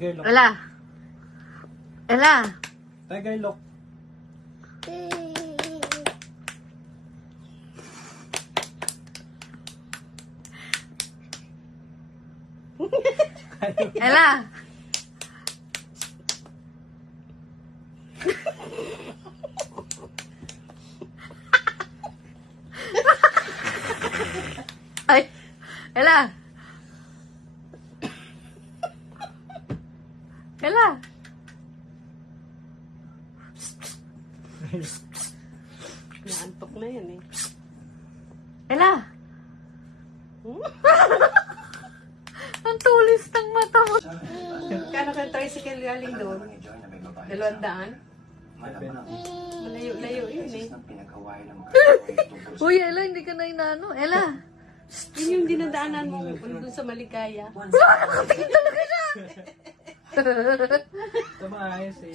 Ella. Ella. Tiger look. Ella. Ay. Ella. Ella. Naantok na yan eh. Ella. Ang tulis ng mata mo. Kano ka tricycle galing doon? 200? Malayo-layo yun eh. Uy, Ella, hindi ka na inano. Ella. Yun yung dinadaanan mo doon sa Maligaya. Nakatingin talaga siya. Tumaayos eh.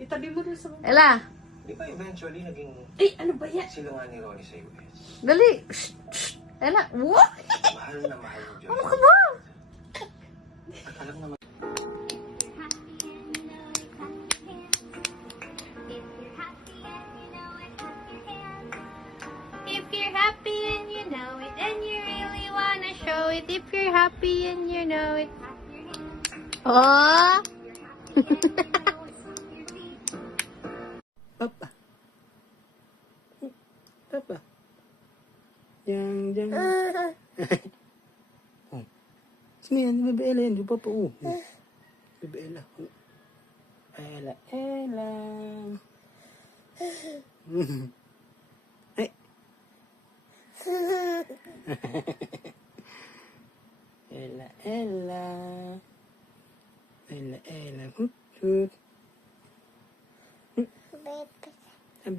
Itabi mo doon sa... Ella. Di ba eventually naging Ano ba yan? silungan ni Ronnie sa US? Dali. Shh, shh. Ella. What? Mahal na mahal mo Diyos. Ano ka ba? At alam naman If you're happy and you know it, and you really wanna show it. If you're happy and you know it. Oh. Papa. Papa. Yang. Oh. Sini yan, Bebe Ella yan. Di Papa, oh. Bebe Ella. Ella. Ay. Ella. Hut. Abja.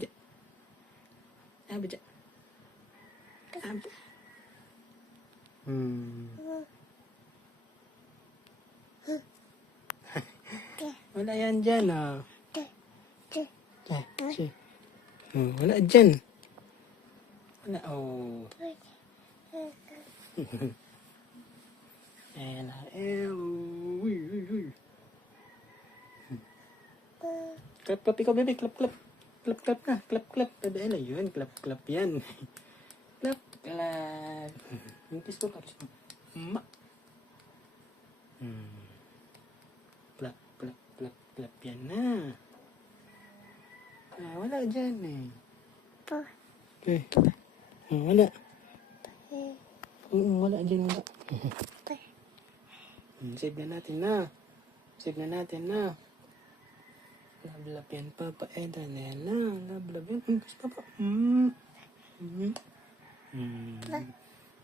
Wala yan dyan, ah. Wala dyan. Wala, oh. Ella. Uy. Clap, ikaw, bebe. Clap. Clap na. Clap. Bebe Ella, yun. Clap yan. Clap. Yung kiss ko. Ma. Clap yan na. Wala dyan eh. Okay. Wala. Wala dyan. Save na natin na. Lablab yan, Papa Ella. Lablab yan. Gusto pa.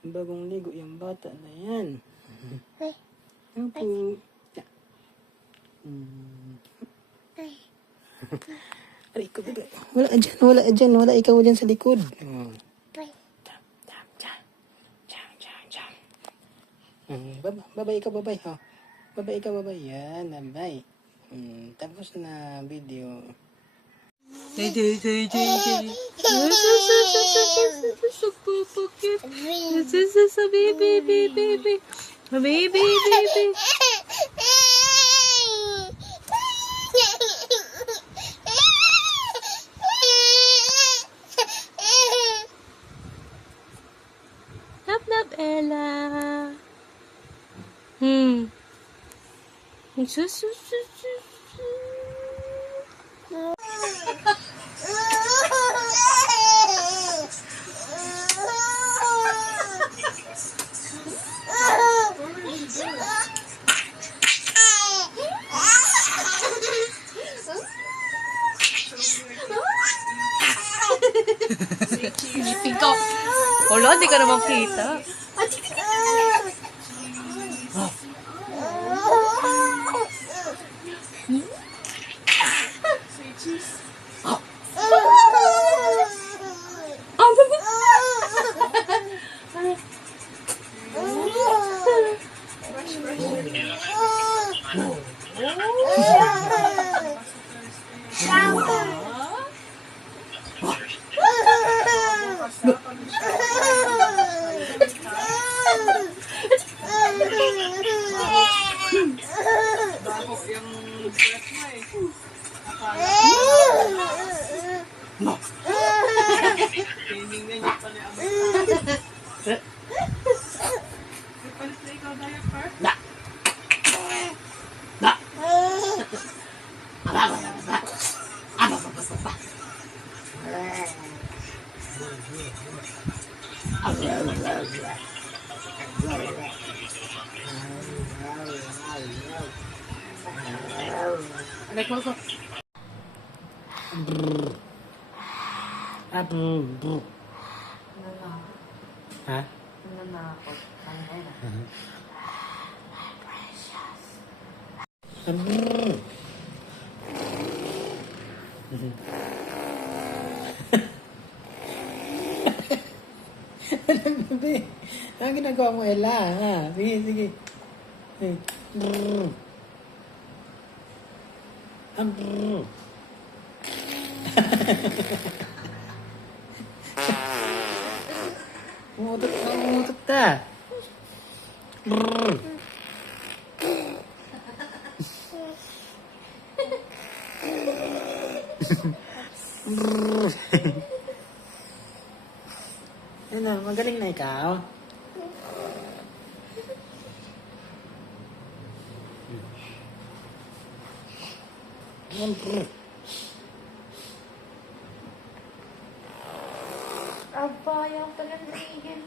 Bagong ligo yung bata na yan. Opo. Aray ko, bebe. Wala dyan. Wala ikaw dyan sa likod. Babay ikaw. Ha? Babay ikaw. Yan, babay. Tapos na video. Baby. Love, Ella. Silipin ko. Wala, di ka naman kita. Ha? Nananakot. Ano na? Bebe, ano ginagawa mo, Ella? Ha? Sige, sige. Hey. Umutot ta. Ano, magaling na ikaw? Aba, yung talandigin.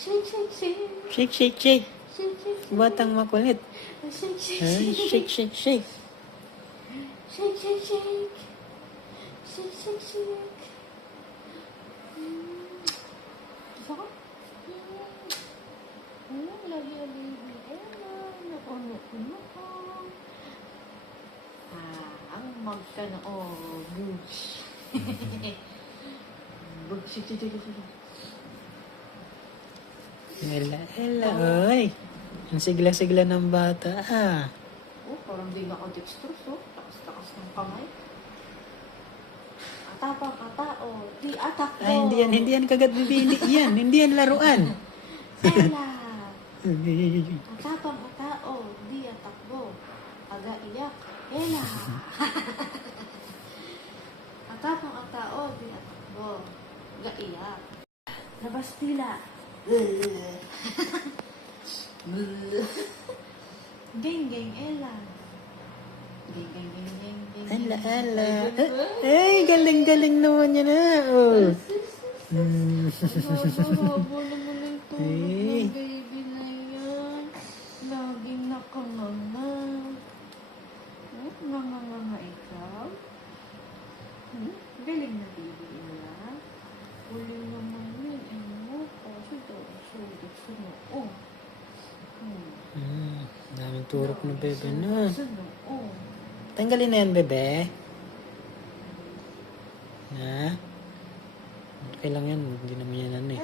Shake, shake, shake. Shake, shake, shake. Shake, shake, Batang makulit. shake, shake, Shake, shake, shake. Shake, shake, shake. Shake, shake, shake. Sarap. Love you, baby. Nakuno ko. Ang magkano. Gooch. Gooch. Ella, Ella, oy. Ang sigla-sigla ng bata, ah. Oh, parang di na ako dextrose, oh. Takas-takas ng kamay. Atapang atao, di atak ko. Ay, hindi yan kagad bibili. Yan, hindi yan laruan. Ella. Atapang atao, di atakbo. Aga iyak, Ella. Atapang atao, di atakbo. Aga iyak. Labas tila. Geng, geng, Ella. Geng, geng, geng, geng, geng. Ella, Ella. Ay, galing-galing naman yan, ah. Oh. Habo naman ang tulog Eh. ng baby na yan. Laging nakanganga. Nanganganga ikaw? Galing na baby nila. Uling naman yun. Ano? Kasi daw, sulit sa noo. Daming turok na bebe na. Sa noo. Tanggalin na yan, bebe. Na? Okay lang yan. Hindi naman yan ano eh.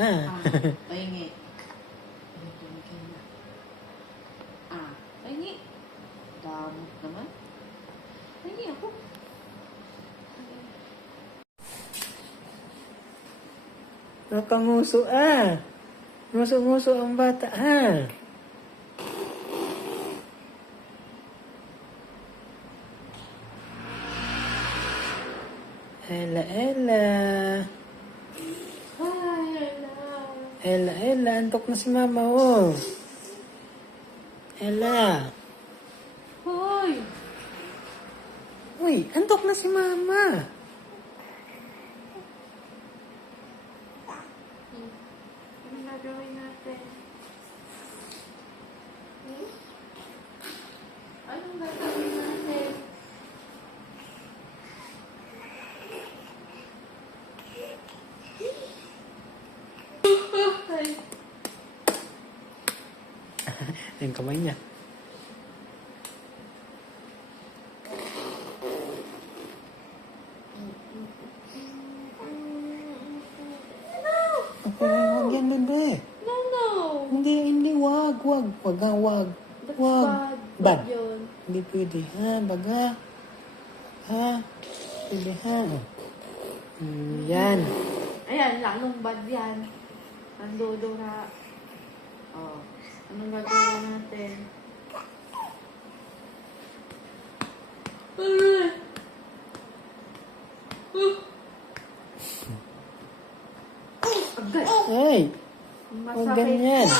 Ah. Pahingi. Pahingi. Damot naman. Pahingi ako. Nakanguso, ah. Nguso-nguso ang bata, ah. Ella, Ella. Hi, Ella. Ella, Ella. Antok na si mama, oh. Ella. Hoy! Uy, antok na si mama. Ano gagawin natin? Anong gagawin natin? Yung kamay niya. Huwag yan, bebe. No. Hindi, wag. Wag nga, wag. That's Wag. bad. Bad. Yun. Hindi pwede, ha? Baga. Ha? Pwede, ha? Yan. Ayan, lalong bad yan. Nandodo na. Oh. Anong gagawin natin? Agad. Ay! Huwag ganyan.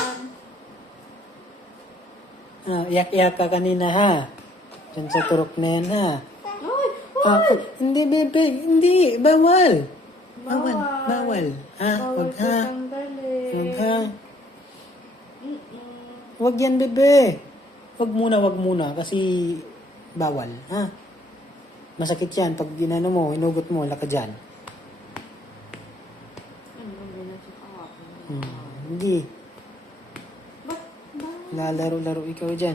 Iyak-iyak ka kanina, ha? Diyan sa turok na yan, ha? Hindi, bebe. Hindi. Bawal. Bawal. Ha? Wag, ha? Wag, ha? Wag yan, bebe. Wag muna. Kasi bawal, ha? Masakit yan. Pag ginano mo, hinugot mo, wala ka dyan. Hindi. Lalaro-laro ikaw dyan.